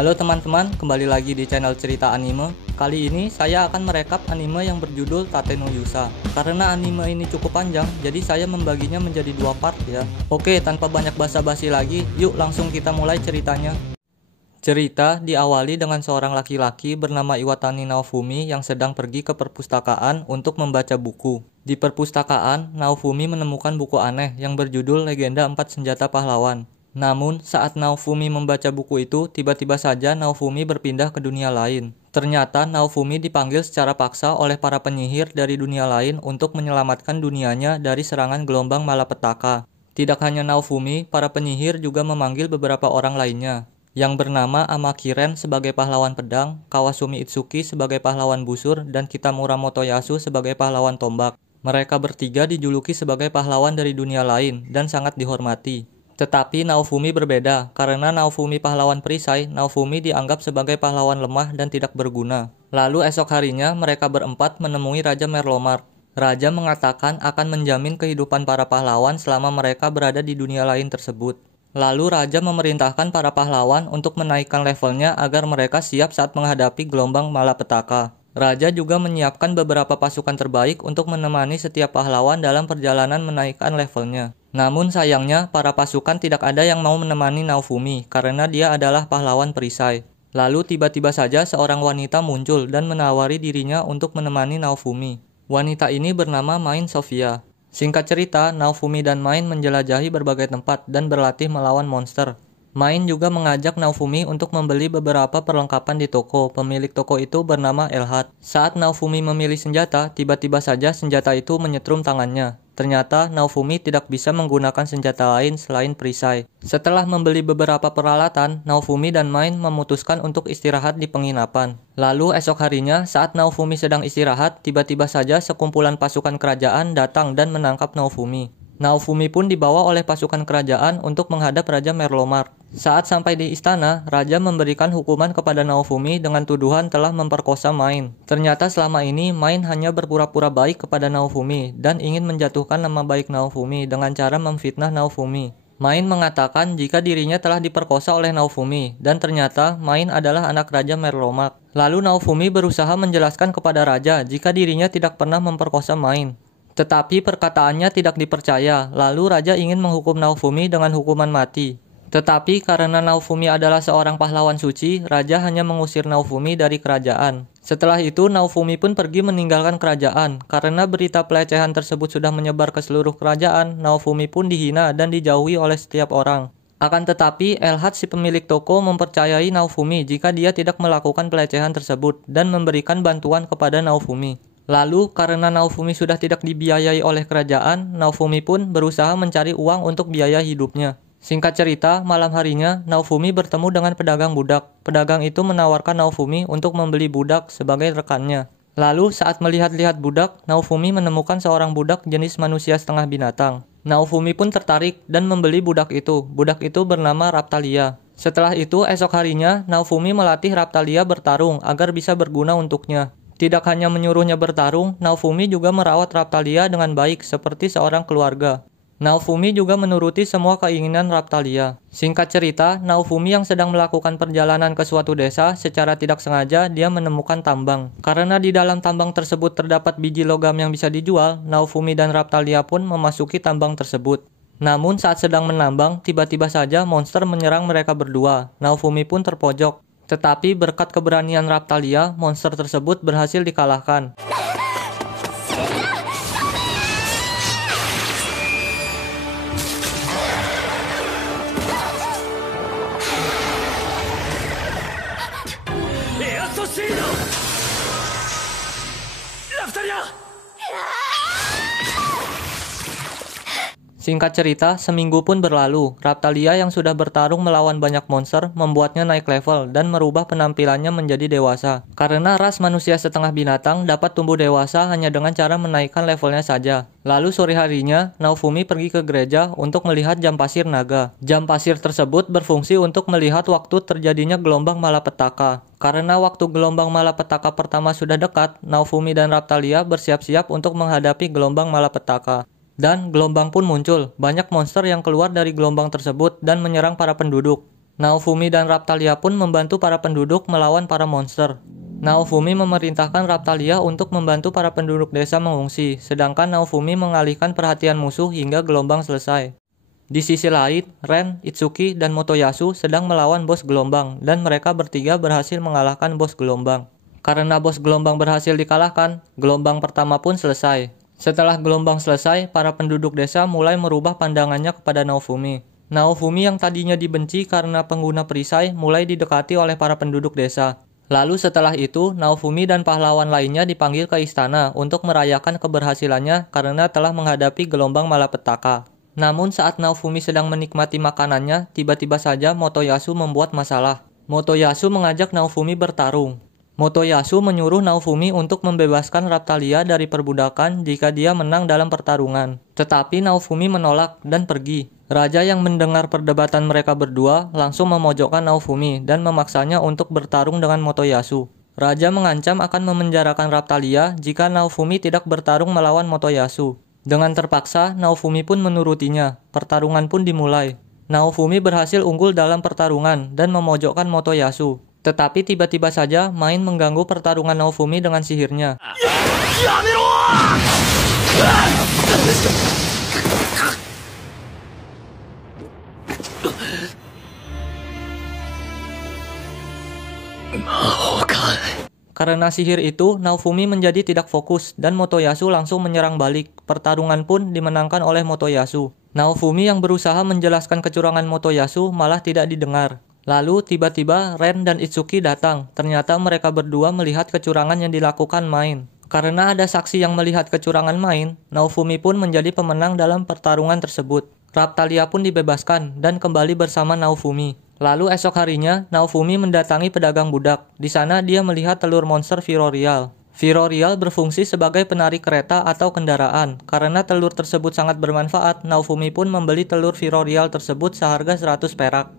Halo teman-teman, kembali lagi di channel cerita anime. Kali ini saya akan merekap anime yang berjudul Tate no Yusa. Karena anime ini cukup panjang, jadi saya membaginya menjadi dua part ya. Oke, tanpa banyak basa-basi lagi, yuk langsung kita mulai ceritanya. Cerita diawali dengan seorang laki-laki bernama Iwatani Naofumi yang sedang pergi ke perpustakaan untuk membaca buku. Di perpustakaan, Naofumi menemukan buku aneh yang berjudul Legenda 4 Senjata Pahlawan. Namun, saat Naofumi membaca buku itu, tiba-tiba saja Naofumi berpindah ke dunia lain. Ternyata Naofumi dipanggil secara paksa oleh para penyihir dari dunia lain untuk menyelamatkan dunianya dari serangan gelombang malapetaka. Tidak hanya Naofumi, para penyihir juga memanggil beberapa orang lainnya, yang bernama Amakiren sebagai pahlawan pedang, Kawasumi Itsuki sebagai pahlawan busur, dan Kitamura Motoyasu sebagai pahlawan tombak. Mereka bertiga dijuluki sebagai pahlawan dari dunia lain dan sangat dihormati. Tetapi Naofumi berbeda, karena Naofumi pahlawan perisai, Naofumi dianggap sebagai pahlawan lemah dan tidak berguna. Lalu esok harinya mereka berempat menemui Raja Merlomar. Raja mengatakan akan menjamin kehidupan para pahlawan selama mereka berada di dunia lain tersebut. Lalu Raja memerintahkan para pahlawan untuk menaikkan levelnya agar mereka siap saat menghadapi gelombang malapetaka. Raja juga menyiapkan beberapa pasukan terbaik untuk menemani setiap pahlawan dalam perjalanan menaikkan levelnya. Namun sayangnya, para pasukan tidak ada yang mau menemani Naofumi karena dia adalah pahlawan perisai. Lalu tiba-tiba saja seorang wanita muncul dan menawari dirinya untuk menemani Naofumi. Wanita ini bernama Main Sofia. Singkat cerita, Naofumi dan Main menjelajahi berbagai tempat dan berlatih melawan monster. Main juga mengajak Naofumi untuk membeli beberapa perlengkapan di toko. Pemilik toko itu bernama Elhat. Saat Naofumi memilih senjata, tiba-tiba saja senjata itu menyetrum tangannya. Ternyata Naofumi tidak bisa menggunakan senjata lain selain perisai. Setelah membeli beberapa peralatan, Naofumi dan Main memutuskan untuk istirahat di penginapan. Lalu esok harinya, saat Naofumi sedang istirahat, tiba-tiba saja sekumpulan pasukan kerajaan datang dan menangkap Naofumi. Naofumi pun dibawa oleh pasukan kerajaan untuk menghadap Raja Merlomar. Saat sampai di istana, Raja memberikan hukuman kepada Naofumi dengan tuduhan telah memperkosa Main. Ternyata selama ini Main hanya berpura-pura baik kepada Naofumi dan ingin menjatuhkan nama baik Naofumi dengan cara memfitnah Naofumi. Main mengatakan jika dirinya telah diperkosa oleh Naofumi dan ternyata Main adalah anak Raja Merlomar. Lalu Naofumi berusaha menjelaskan kepada Raja jika dirinya tidak pernah memperkosa Main. Tetapi perkataannya tidak dipercaya, lalu Raja ingin menghukum Naofumi dengan hukuman mati. Tetapi karena Naofumi adalah seorang pahlawan suci, Raja hanya mengusir Naofumi dari kerajaan. Setelah itu Naofumi pun pergi meninggalkan kerajaan. Karena berita pelecehan tersebut sudah menyebar ke seluruh kerajaan, Naofumi pun dihina dan dijauhi oleh setiap orang. Akan tetapi, Elhat si pemilik toko mempercayai Naofumi jika dia tidak melakukan pelecehan tersebut dan memberikan bantuan kepada Naofumi. Lalu, karena Naofumi sudah tidak dibiayai oleh kerajaan, Naofumi pun berusaha mencari uang untuk biaya hidupnya. Singkat cerita, malam harinya, Naofumi bertemu dengan pedagang budak. Pedagang itu menawarkan Naofumi untuk membeli budak sebagai rekannya. Lalu, saat melihat-lihat budak, Naofumi menemukan seorang budak jenis manusia setengah binatang. Naofumi pun tertarik dan membeli budak itu. Budak itu bernama Raptalia. Setelah itu, esok harinya, Naofumi melatih Raptalia bertarung agar bisa berguna untuknya. Tidak hanya menyuruhnya bertarung, Naofumi juga merawat Raptalia dengan baik seperti seorang keluarga. Naofumi juga menuruti semua keinginan Raptalia. Singkat cerita, Naofumi yang sedang melakukan perjalanan ke suatu desa, secara tidak sengaja dia menemukan tambang. Karena di dalam tambang tersebut terdapat biji logam yang bisa dijual, Naofumi dan Raptalia pun memasuki tambang tersebut. Namun saat sedang menambang, tiba-tiba saja monster menyerang mereka berdua. Naofumi pun terpojok. Tetapi berkat keberanian Raptalia, monster tersebut berhasil dikalahkan. Singkat cerita, seminggu pun berlalu. Raptalia yang sudah bertarung melawan banyak monster membuatnya naik level dan merubah penampilannya menjadi dewasa. Karena ras manusia setengah binatang dapat tumbuh dewasa hanya dengan cara menaikkan levelnya saja. Lalu sore harinya, Naofumi pergi ke gereja untuk melihat jam pasir naga. Jam pasir tersebut berfungsi untuk melihat waktu terjadinya gelombang malapetaka. Karena waktu gelombang malapetaka pertama sudah dekat, Naofumi dan Raptalia bersiap-siap untuk menghadapi gelombang malapetaka. Dan gelombang pun muncul. Banyak monster yang keluar dari gelombang tersebut dan menyerang para penduduk. Naofumi dan Raptalia pun membantu para penduduk melawan para monster. Naofumi memerintahkan Raptalia untuk membantu para penduduk desa mengungsi, sedangkan Naofumi mengalihkan perhatian musuh hingga gelombang selesai. Di sisi lain, Ren, Itsuki, dan Motoyasu sedang melawan bos gelombang, dan mereka bertiga berhasil mengalahkan bos gelombang. Karena bos gelombang berhasil dikalahkan, gelombang pertama pun selesai. Setelah gelombang selesai, para penduduk desa mulai merubah pandangannya kepada Naofumi. Naofumi yang tadinya dibenci karena pengguna perisai mulai didekati oleh para penduduk desa. Lalu setelah itu, Naofumi dan pahlawan lainnya dipanggil ke istana untuk merayakan keberhasilannya karena telah menghadapi gelombang malapetaka. Namun saat Naofumi sedang menikmati makanannya, tiba-tiba saja Motoyasu membuat masalah. Motoyasu mengajak Naofumi bertarung. Motoyasu menyuruh Naofumi untuk membebaskan Raptalia dari perbudakan jika dia menang dalam pertarungan. Tetapi Naofumi menolak dan pergi. Raja yang mendengar perdebatan mereka berdua langsung memojokkan Naofumi dan memaksanya untuk bertarung dengan Motoyasu. Raja mengancam akan memenjarakan Raptalia jika Naofumi tidak bertarung melawan Motoyasu. Dengan terpaksa, Naofumi pun menurutinya. Pertarungan pun dimulai. Naofumi berhasil unggul dalam pertarungan dan memojokkan Motoyasu. Tetapi tiba-tiba saja Main mengganggu pertarungan Naofumi dengan sihirnya. Karena sihir itu, Naofumi menjadi tidak fokus dan Motoyasu langsung menyerang balik. Pertarungan pun dimenangkan oleh Motoyasu. Naofumi yang berusaha menjelaskan kecurangan Motoyasu malah tidak didengar. Lalu tiba-tiba Ren dan Itsuki datang. Ternyata mereka berdua melihat kecurangan yang dilakukan Main. Karena ada saksi yang melihat kecurangan Main, Naofumi pun menjadi pemenang dalam pertarungan tersebut. Raptalia pun dibebaskan dan kembali bersama Naofumi. Lalu esok harinya, Naofumi mendatangi pedagang budak. Di sana dia melihat telur monster Virorial. Virorial berfungsi sebagai penarik kereta atau kendaraan. Karena telur tersebut sangat bermanfaat, Naofumi pun membeli telur Virorial tersebut seharga 100 perak.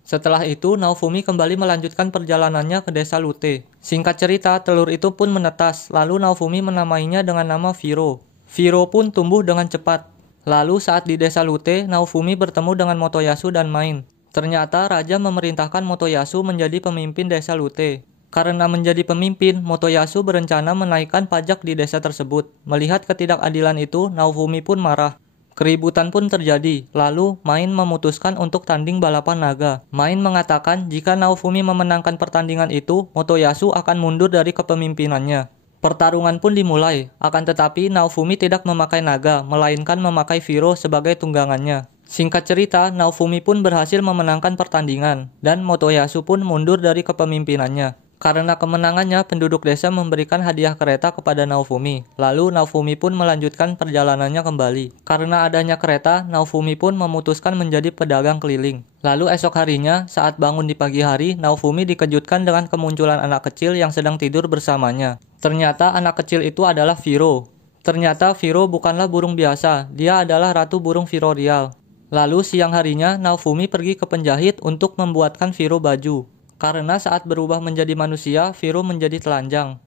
Setelah itu, Naofumi kembali melanjutkan perjalanannya ke desa Lute. Singkat cerita, telur itu pun menetas, lalu Naofumi menamainya dengan nama Viro. Viro pun tumbuh dengan cepat. Lalu saat di desa Lute, Naofumi bertemu dengan Motoyasu dan Main. Ternyata raja memerintahkan Motoyasu menjadi pemimpin desa Lute. Karena menjadi pemimpin, Motoyasu berencana menaikkan pajak di desa tersebut. Melihat ketidakadilan itu, Naofumi pun marah. Keributan pun terjadi, lalu Main memutuskan untuk tanding balapan naga. Main mengatakan jika Naofumi memenangkan pertandingan itu, Motoyasu akan mundur dari kepemimpinannya. Pertarungan pun dimulai, akan tetapi Naofumi tidak memakai naga, melainkan memakai Viro sebagai tunggangannya. Singkat cerita, Naofumi pun berhasil memenangkan pertandingan, dan Motoyasu pun mundur dari kepemimpinannya. Karena kemenangannya, penduduk desa memberikan hadiah kereta kepada Naofumi. Lalu Naofumi pun melanjutkan perjalanannya kembali. Karena adanya kereta, Naofumi pun memutuskan menjadi pedagang keliling. Lalu esok harinya, saat bangun di pagi hari, Naofumi dikejutkan dengan kemunculan anak kecil yang sedang tidur bersamanya. Ternyata anak kecil itu adalah Viro. Ternyata Viro bukanlah burung biasa, dia adalah ratu burung Virorial. Lalu siang harinya, Naofumi pergi ke penjahit untuk membuatkan Viro baju. Karena saat berubah menjadi manusia, Viro menjadi telanjang.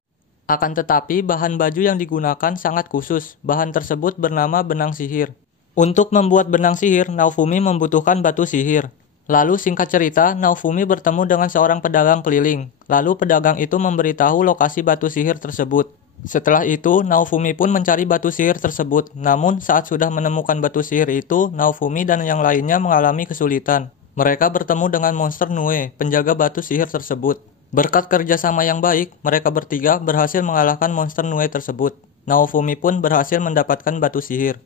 Akan tetapi, bahan baju yang digunakan sangat khusus. Bahan tersebut bernama benang sihir. Untuk membuat benang sihir, Naofumi membutuhkan batu sihir. Lalu singkat cerita, Naofumi bertemu dengan seorang pedagang keliling. Lalu pedagang itu memberitahu lokasi batu sihir tersebut. Setelah itu, Naofumi pun mencari batu sihir tersebut. Namun saat sudah menemukan batu sihir itu, Naofumi dan yang lainnya mengalami kesulitan. Mereka bertemu dengan monster Nue, penjaga batu sihir tersebut. Berkat kerjasama yang baik, mereka bertiga berhasil mengalahkan monster Nue tersebut. Naofumi pun berhasil mendapatkan batu sihir.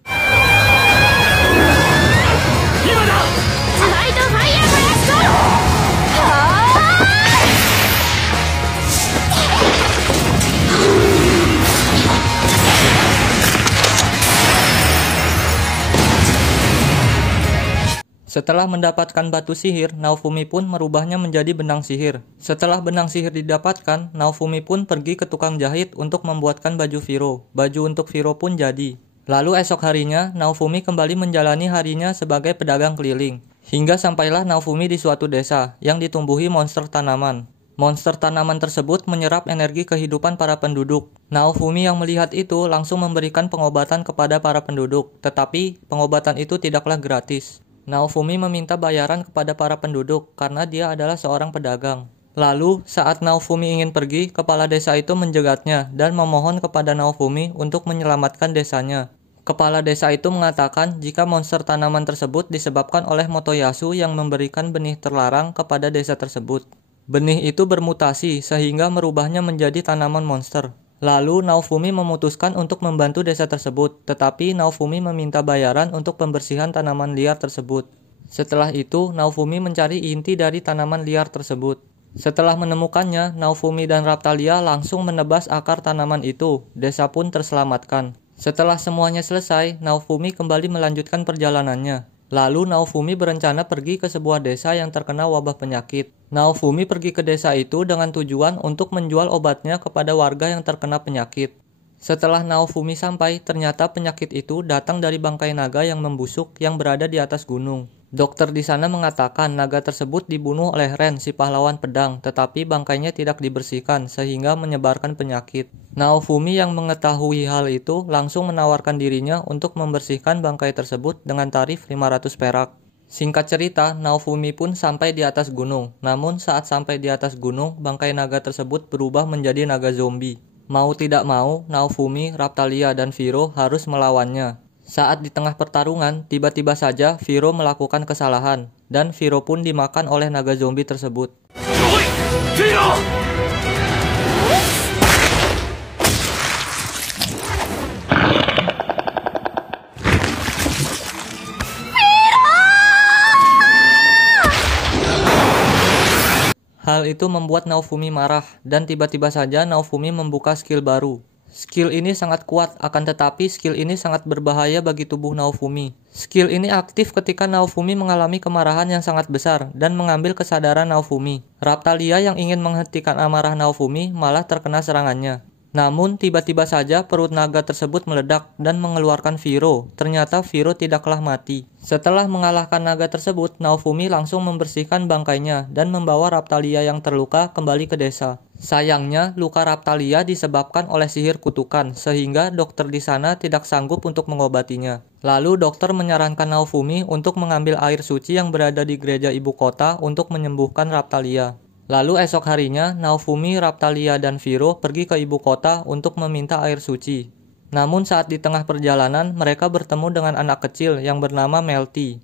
Setelah mendapatkan batu sihir, Naofumi pun merubahnya menjadi benang sihir. Setelah benang sihir didapatkan, Naofumi pun pergi ke tukang jahit untuk membuatkan baju Viro. Baju untuk Viro pun jadi. Lalu esok harinya, Naofumi kembali menjalani harinya sebagai pedagang keliling. Hingga sampailah Naofumi di suatu desa yang ditumbuhi monster tanaman. Monster tanaman tersebut menyerap energi kehidupan para penduduk. Naofumi yang melihat itu langsung memberikan pengobatan kepada para penduduk. Tetapi pengobatan itu tidaklah gratis. Naofumi meminta bayaran kepada para penduduk karena dia adalah seorang pedagang. Lalu, saat Naofumi ingin pergi, kepala desa itu menjegatnya dan memohon kepada Naofumi untuk menyelamatkan desanya. Kepala desa itu mengatakan jika monster tanaman tersebut disebabkan oleh Motoyasu yang memberikan benih terlarang kepada desa tersebut. Benih itu bermutasi sehingga merubahnya menjadi tanaman monster. Lalu Naofumi memutuskan untuk membantu desa tersebut, tetapi Naofumi meminta bayaran untuk pembersihan tanaman liar tersebut. Setelah itu, Naofumi mencari inti dari tanaman liar tersebut. Setelah menemukannya, Naofumi dan Raptalia langsung menebas akar tanaman itu. Desa pun terselamatkan. Setelah semuanya selesai, Naofumi kembali melanjutkan perjalanannya. Lalu Naofumi berencana pergi ke sebuah desa yang terkena wabah penyakit. Naofumi pergi ke desa itu dengan tujuan untuk menjual obatnya kepada warga yang terkena penyakit. Setelah Naofumi sampai, ternyata penyakit itu datang dari bangkai naga yang membusuk yang berada di atas gunung. Dokter di sana mengatakan naga tersebut dibunuh oleh Ren, si pahlawan pedang, tetapi bangkainya tidak dibersihkan sehingga menyebarkan penyakit. Naofumi yang mengetahui hal itu langsung menawarkan dirinya untuk membersihkan bangkai tersebut dengan tarif 500 perak. Singkat cerita, Naofumi pun sampai di atas gunung. Namun saat sampai di atas gunung, bangkai naga tersebut berubah menjadi naga zombie. Mau tidak mau, Naofumi, Raptalia, dan Viro harus melawannya. Saat di tengah pertarungan, tiba-tiba saja Viro melakukan kesalahan, dan Viro pun dimakan oleh naga zombie tersebut. Viro! Hal itu membuat Naofumi marah, dan tiba-tiba saja Naofumi membuka skill baru. Skill ini sangat kuat, akan tetapi skill ini sangat berbahaya bagi tubuh Naofumi. Skill ini aktif ketika Naofumi mengalami kemarahan yang sangat besar dan mengambil kesadaran Naofumi. Raptalia yang ingin menghentikan amarah Naofumi malah terkena serangannya. Namun tiba-tiba saja perut naga tersebut meledak dan mengeluarkan Viro. Ternyata Viro tidaklah mati. Setelah mengalahkan naga tersebut, Naofumi langsung membersihkan bangkainya dan membawa Raptalia yang terluka kembali ke desa. Sayangnya, luka Raptalia disebabkan oleh sihir kutukan, sehingga dokter di sana tidak sanggup untuk mengobatinya. Lalu dokter menyarankan Naofumi untuk mengambil air suci yang berada di gereja ibu kota untuk menyembuhkan Raptalia. Lalu esok harinya, Naofumi, Raptalia, dan Viro pergi ke ibu kota untuk meminta air suci. Namun saat di tengah perjalanan, mereka bertemu dengan anak kecil yang bernama Melty.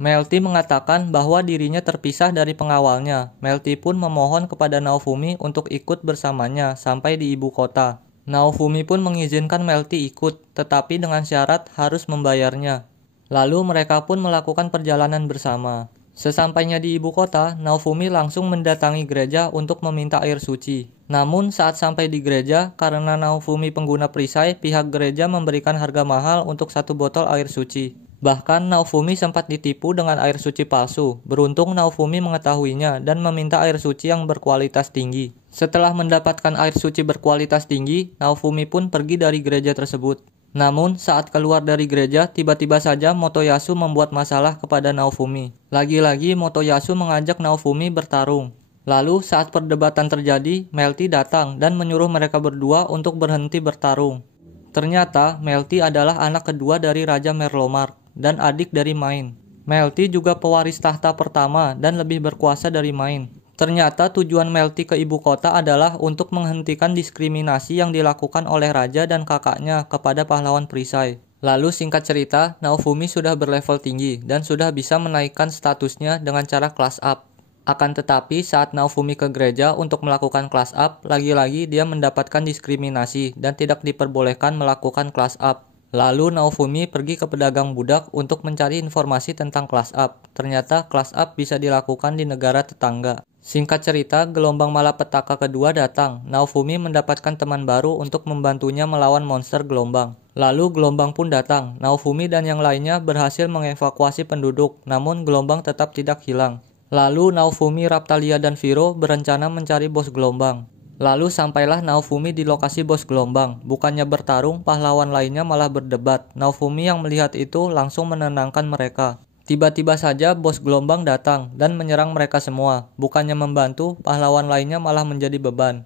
Melty mengatakan bahwa dirinya terpisah dari pengawalnya. Melty pun memohon kepada Naofumi untuk ikut bersamanya sampai di ibu kota. Naofumi pun mengizinkan Melty ikut, tetapi dengan syarat harus membayarnya. Lalu mereka pun melakukan perjalanan bersama. Sesampainya di ibu kota, Naofumi langsung mendatangi gereja untuk meminta air suci. Namun saat sampai di gereja, karena Naofumi pengguna perisai, pihak gereja memberikan harga mahal untuk satu botol air suci. Bahkan Naofumi sempat ditipu dengan air suci palsu. Beruntung Naofumi mengetahuinya dan meminta air suci yang berkualitas tinggi. Setelah mendapatkan air suci berkualitas tinggi, Naofumi pun pergi dari gereja tersebut. Namun, saat keluar dari gereja, tiba-tiba saja Motoyasu membuat masalah kepada Naofumi. Lagi-lagi Motoyasu mengajak Naofumi bertarung. Lalu, saat perdebatan terjadi, Melty datang dan menyuruh mereka berdua untuk berhenti bertarung. Ternyata, Melty adalah anak kedua dari Raja Merlomark dan adik dari Main. Melty juga pewaris tahta pertama dan lebih berkuasa dari Main. Ternyata tujuan Melty ke ibu kota adalah untuk menghentikan diskriminasi yang dilakukan oleh raja dan kakaknya kepada pahlawan perisai. Lalu singkat cerita, Naofumi sudah berlevel tinggi dan sudah bisa menaikkan statusnya dengan cara class up. Akan tetapi saat Naofumi ke gereja untuk melakukan class up, lagi-lagi dia mendapatkan diskriminasi dan tidak diperbolehkan melakukan class up. Lalu Naofumi pergi ke pedagang budak untuk mencari informasi tentang class up. Ternyata class up bisa dilakukan di negara tetangga. Singkat cerita, gelombang malapetaka kedua datang. Naofumi mendapatkan teman baru untuk membantunya melawan monster gelombang. Lalu gelombang pun datang. Naofumi dan yang lainnya berhasil mengevakuasi penduduk, namun gelombang tetap tidak hilang. Lalu Naofumi, Raptalia, dan Viro berencana mencari bos gelombang. Lalu sampailah Naofumi di lokasi bos gelombang. Bukannya bertarung, pahlawan lainnya malah berdebat. Naofumi yang melihat itu langsung menenangkan mereka. Tiba-tiba saja bos gelombang datang dan menyerang mereka semua. Bukannya membantu, pahlawan lainnya malah menjadi beban.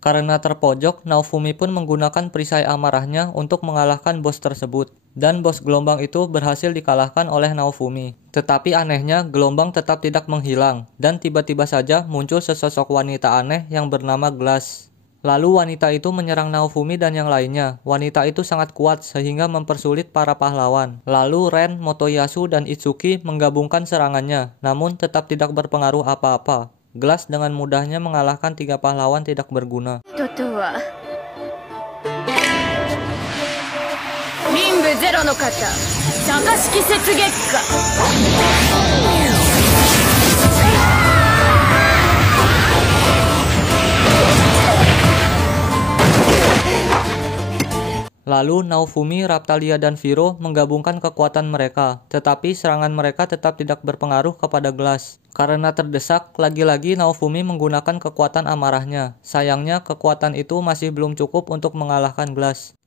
Karena terpojok, Naofumi pun menggunakan perisai amarahnya untuk mengalahkan bos tersebut. Dan bos gelombang itu berhasil dikalahkan oleh Naofumi. Tetapi anehnya, gelombang tetap tidak menghilang. Dan tiba-tiba saja muncul sesosok wanita aneh yang bernama Glass. Lalu wanita itu menyerang Naofumi dan yang lainnya. Wanita itu sangat kuat sehingga mempersulit para pahlawan. Lalu Ren, Motoyasu, dan Itsuki menggabungkan serangannya. Namun tetap tidak berpengaruh apa-apa. Glass dengan mudahnya mengalahkan 3 pahlawan tidak berguna. Lalu Naofumi, Raptalia, dan Viro menggabungkan kekuatan mereka, tetapi serangan mereka tetap tidak berpengaruh kepada Glass. Karena terdesak, lagi-lagi Naofumi menggunakan kekuatan amarahnya. Sayangnya, kekuatan itu masih belum cukup untuk mengalahkan Glass.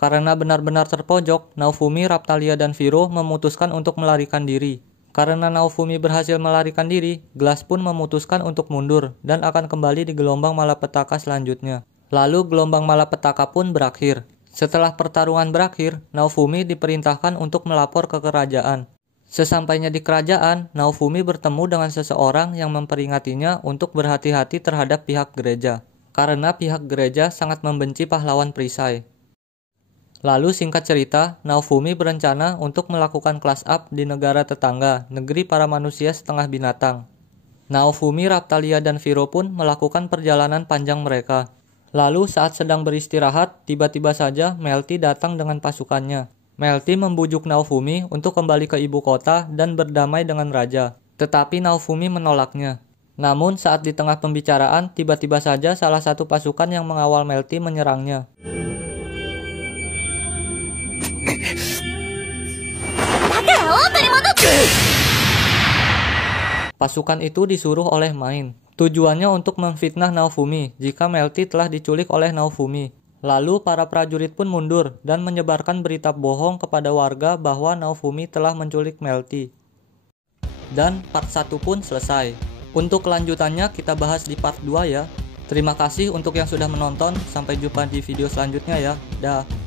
Karena benar-benar terpojok, Naofumi, Raptalia, dan Viro memutuskan untuk melarikan diri. Karena Naofumi berhasil melarikan diri, Glass pun memutuskan untuk mundur dan akan kembali di gelombang malapetaka selanjutnya. Lalu gelombang malapetaka pun berakhir. Setelah pertarungan berakhir, Naofumi diperintahkan untuk melapor ke kerajaan. Sesampainya di kerajaan, Naofumi bertemu dengan seseorang yang memperingatinya untuk berhati-hati terhadap pihak gereja. Karena pihak gereja sangat membenci pahlawan perisai. Lalu singkat cerita, Naofumi berencana untuk melakukan class up di negara tetangga, negeri para manusia setengah binatang. Naofumi, Raptalia, dan Viro pun melakukan perjalanan panjang mereka. Lalu saat sedang beristirahat, tiba-tiba saja Melty datang dengan pasukannya. Melty membujuk Naofumi untuk kembali ke ibu kota dan berdamai dengan raja. Tetapi Naofumi menolaknya. Namun saat di tengah pembicaraan, tiba-tiba saja salah satu pasukan yang mengawal Melty menyerangnya. Pasukan itu disuruh oleh Main. Tujuannya untuk memfitnah Naofumi jika Melty telah diculik oleh Naofumi. Lalu para prajurit pun mundur dan menyebarkan berita bohong kepada warga bahwa Naofumi telah menculik Melty. Dan part 1 pun selesai. Untuk kelanjutannya kita bahas di part 2 ya. Terima kasih untuk yang sudah menonton. Sampai jumpa di video selanjutnya ya. Dah.